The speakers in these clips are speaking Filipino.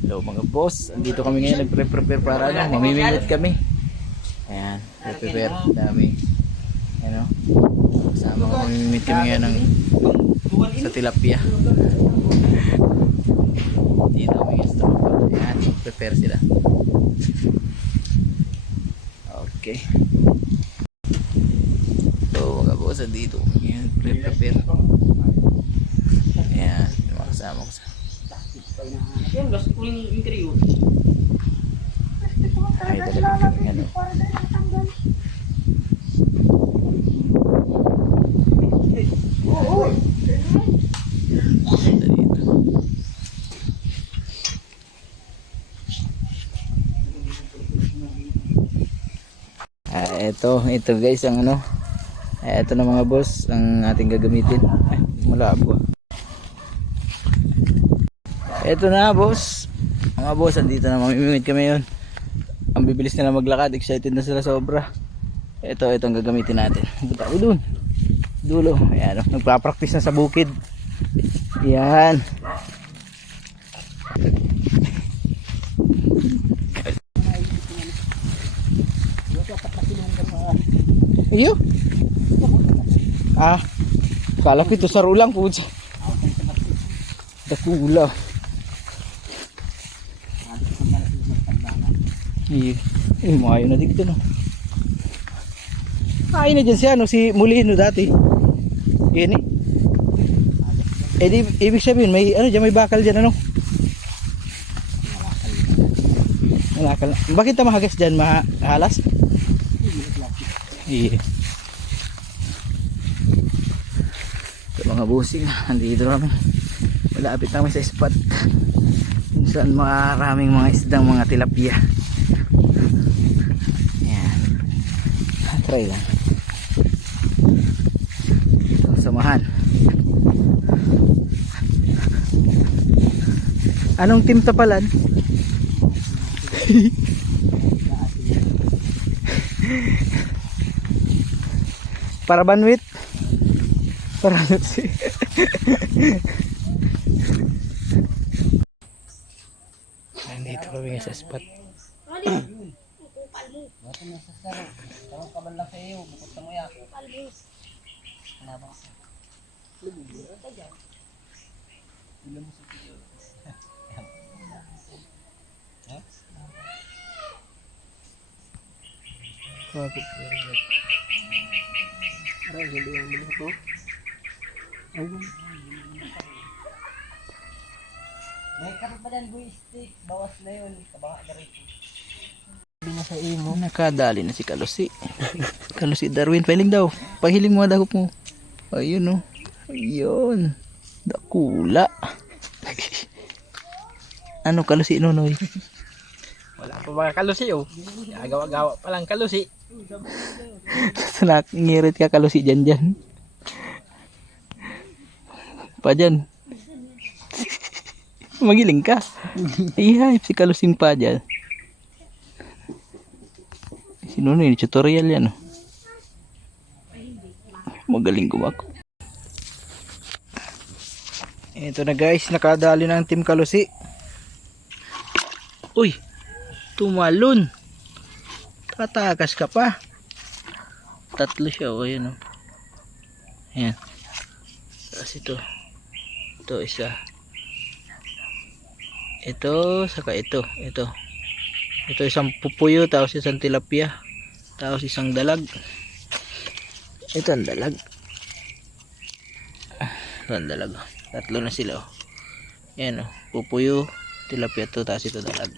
Hello mga boss, andito kami ngayon nagpre-prepare para mamimimit kami. Ayan, prepare dami. Ano? Kasama ko mamimimit kami ngayon sa tilapia. Dito kami yung stroke. Ayan, prepare sila. Okay. So mga boss, andito kami ngayon prepare. Ayan, yung kasama ko sa ay talaga ano. Ito guys ang ano. Ito na mga boss ang ating gagamitin. Ay, malabo. Ito na boss. Mga boss, andito na mamimimit kami yun. Ang bibilis nila maglakad, excited na sila sobra. Itong gagamitin natin. Punta ko dun dulo. Ayan, nagpa-practice na sa bukid. Yan. Iyo. Kala ko ito saro lang po. Dakula. Iyo. Mayo na dito no. Ay na dyan siya no, si Mulino dati. Yan di, ibig sabihin may ano dyan, may bakal dyan ano. Malakal. Bakit na mahagas dyan, mahalas? Iya. So, mga busing, andito kami. Malapit kami sa spot. Saan maraming mga isdang mga tilapia. Ayan. Try lang. Samahan. Anong team tapalan? Para banwit. Para si. Nandito kami sa spot. May kapat pa dyan, boy, stick. Bawas na yun. Kabaha na rin. Nakadali na si Kalusi. Kalusi Darwin, pahiling daw. Pahiling mo dahop mo. Ayun oh. Ayun. Dakula. Ano Kalusi Nonoy? Wala pa mga kalusi, oh. Gawa-gawa pa lang kalusi. Ngirit ka Kalusi dyan. Pa dyan. Magiling ka. Ihype si Kalusing pa dyan. Sino na yun? Tutorial yan. Oh. Magaling gumako. Ito na guys. Nakadali ng Team Kalusi. Uy. Tumalon. Tatakas ka pa. Tatlo siya. O yan. Oh. Ayan. Tapos ito. Ito isa. Ito, saka ito. Ito isang pupuyo, tapos isang tilapia, tapos isang dalag. Ito ang dalag. Ito ang dalag. Tatlo na sila. Oh. Yan oh. Pupuyo, tilapia to, tapos ito dalag.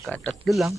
Katatlo lang.